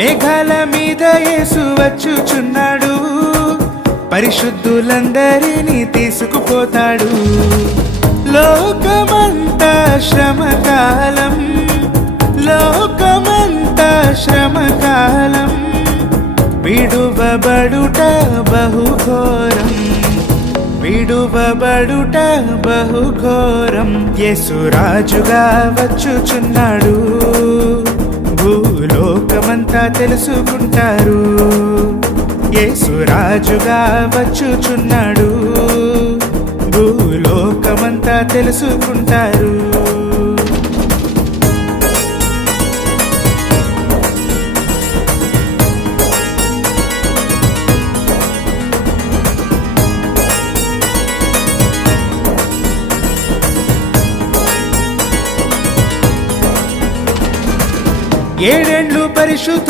మేఘాల మీద యేసు వచ్చుచున్నాడు, పరిశుద్ధులందరినీ తీసుకుపోతాడు. లోకమంతా శ్రమకాలం, లోకమంతా శ్రమకాలం, విడువబడుట బహుఘోరం, విడువబడుట బహుఘోరం. యేసు రాజుగా వచ్చుచున్నాడు, భూలోకమంతా తెలుసుకుంటారు. యేసు రాజుగా వచ్చుచున్నాడు, భూలోకమంతా తెలుసుకుంటారు. ఏడేండ్లు పరిశుద్ధులు